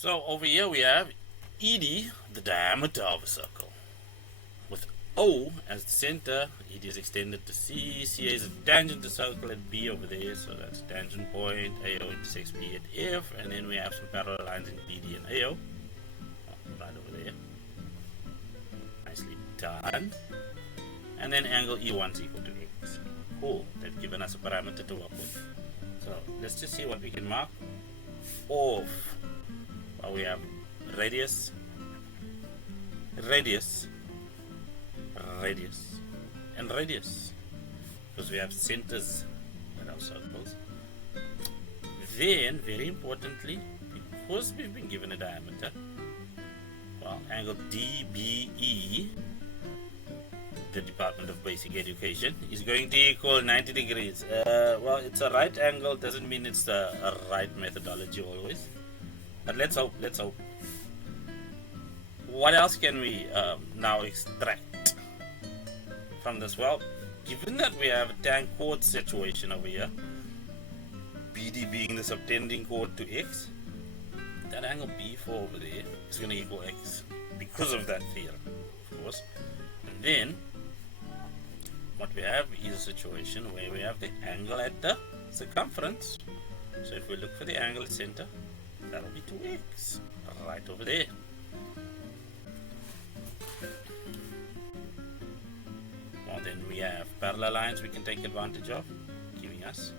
So over here we have ED, the diameter of a circle, with O as the center. ED is extended to C. C is a tangent to circle at B over there, so that's tangent point. AO intersects B at F, and then we have some parallel lines in BD and AO. Right over there. Nicely done. And then angle E1 is equal to X. Cool. They've given us a parameter to work with. So let's just see what we can mark off. Well, we have radius, radius, radius, and radius, because we have centers in our circles. Then, very importantly, because we've been given a diameter, well, angle DBE, the Department of Basic Education, is going to equal 90 degrees. Well, it's a right angle, doesn't mean it's a right methodology always. But let's hope. What else can we now extract from this? Well, given that we have a tan chord situation over here, BD being the subtending chord to X, that angle B4 over there is going to equal X because of that theorem, of course. And then what we have is a situation where we have the angle at the circumference. So if we look for the angle at center, that'll be 2x right over there. Well, then we have parallel lines we can take advantage of, giving us,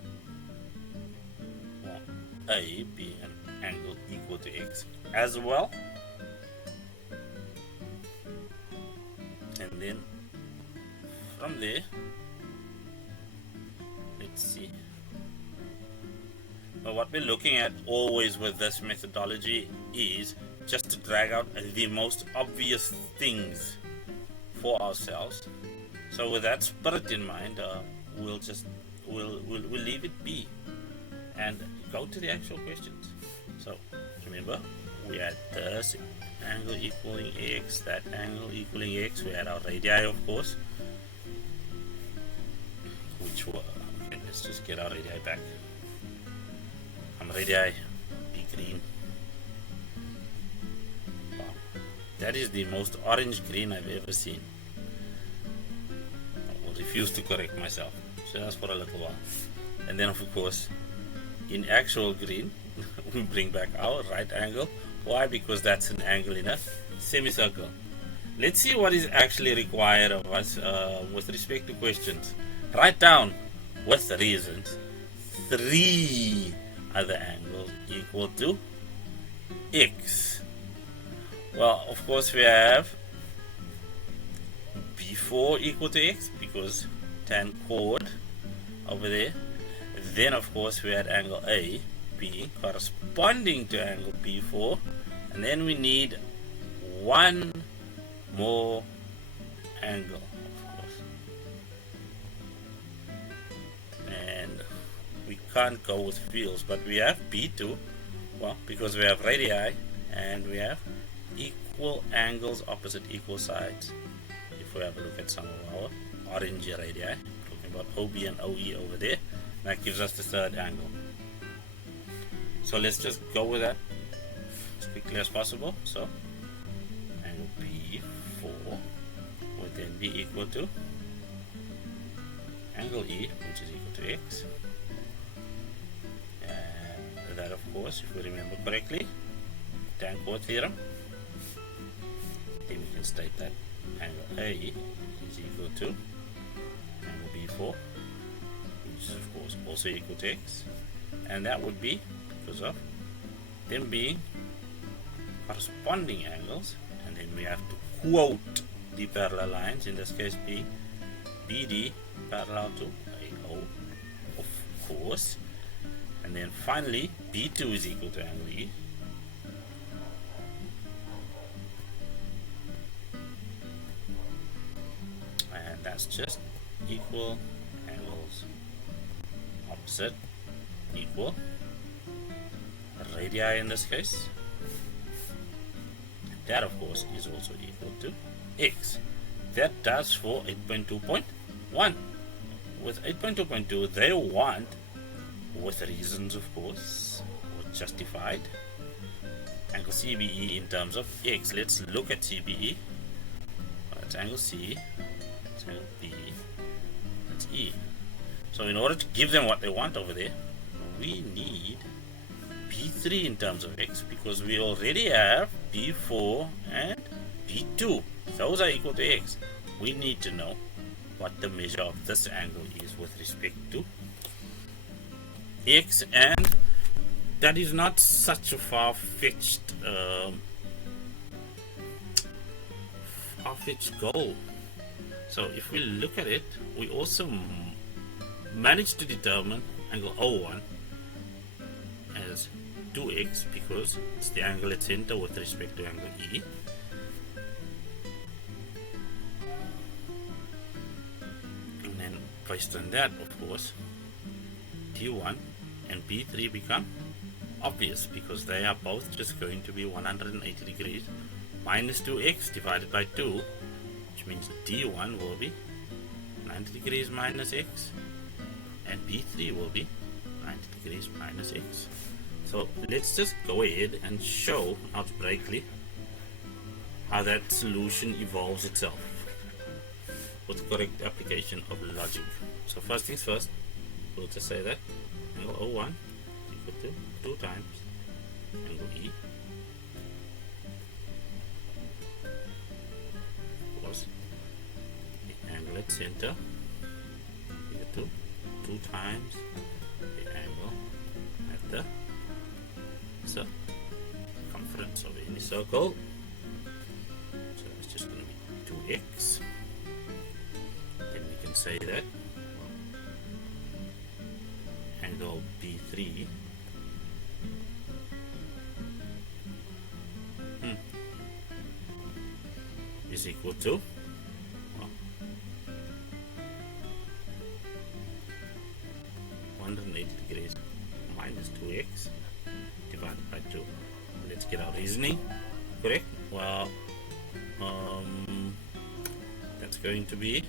well, A being an angle equal to x as well. And then from there, let's see. But what we're looking at always with this methodology is just to drag out the most obvious things for ourselves. So with that spirit in mind, we'll leave it be and go to the actual questions. So remember, we had this angle equaling x, that angle equaling x. We had our radii, of course, which were, okay, let's just get our radii back. Radii, be green. Wow. That is the most orange green I've ever seen. I will refuse to correct myself, just for a little while. And then of course, in actual green, we bring back our right angle. Why? Because that's an angle in a semicircle. Let's see what is actually required of us with respect to questions. Write down, with the reasons, 3 other angles equal to x. Well, of course we have B4 equal to x because tan chord over there. Then of course we had angle A being corresponding to angle B4, and then we need one more angle, of course. And we can't go with fields, but we have B2, well, because we have radii and we have equal angles opposite equal sides. If we have a look at some of our orange radii, talking about OB and OE over there, that gives us the third angle. So let's just go with that as quickly as possible. So angle B4 would then be equal to angle E, which is equal to x. That, of course, if we remember correctly, tan chord theorem, then we can state that angle A is equal to angle B4, which is of course also equal to x, and that would be because of them being corresponding angles. And then we have to quote the parallel lines, in this case being BD parallel to AO, of course. And then finally, B2 is equal to angle E. And that's just equal angles opposite equal radii in this case. That of course is also equal to x. That does for 8.2.1. With 8.2.2 they want, with reasons of course, or justified, angle CBE in terms of x. Let's look at CBE. That's angle C, that's angle B, that's E. So in order to give them what they want over there, we need B3 in terms of x, because we already have B4 and B2. Those are equal to x. We need to know what the measure of this angle is with respect to x, and that is not such a far-fetched goal. So if we look at it, we also managed to determine angle O1 as 2x, because it's the angle at center with respect to angle E. And then based on that, of course, D1 and B3 become obvious, because they are both just going to be 180 degrees minus 2x divided by 2, which means D1 will be 90 degrees minus x, and B3 will be 90 degrees minus x. So let's just go ahead and show algebraically how that solution evolves itself with the correct application of logic. So first things first, we'll just say that angle O1 is equal to 2 times angle E, of course the angle at center equal to 2 times the angle at the circumference of any circle. So it's just going to be 2x. Then we can say that angle B3 is equal to 180 degrees minus 2x divided by 2. Let's get our reasoning correct. Well, that's going to be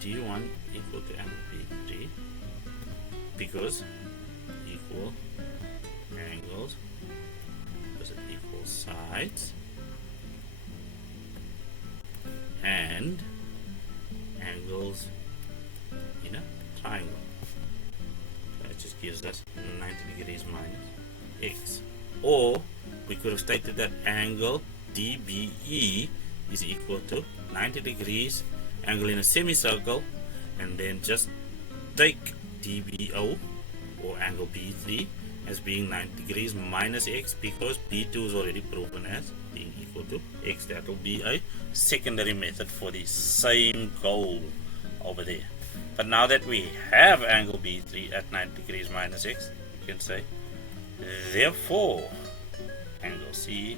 D1 equal to angle B3, because equal angles because it equal sides and angles in a triangle. So that just gives us 90 degrees minus x. Or we could have stated that angle DBE is equal to 90 degrees angle in a semicircle, and then just take DBO or angle B3 as being 90 degrees minus x, because B2 is already proven as being equal to x. That will be a secondary method for the same goal over there. But now that we have angle B3 at 90 degrees minus x, we can say therefore angle CDE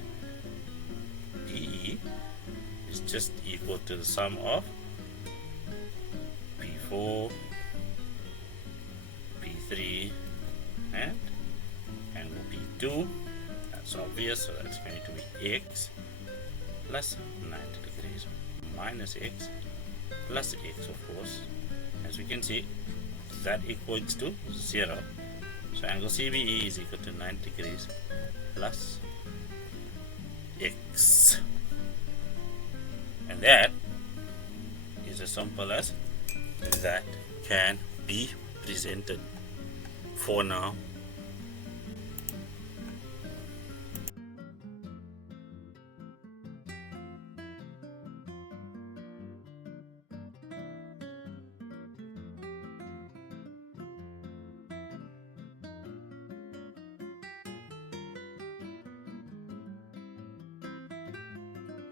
is just equal to the sum of B4, B3 and angle B2. That's obvious, so that's going to be x plus 90 degrees minus x plus x, of course. As we can see, that equals to 0. So angle CBE is equal to 90 degrees plus x. And that is as simple as that can be presented for now.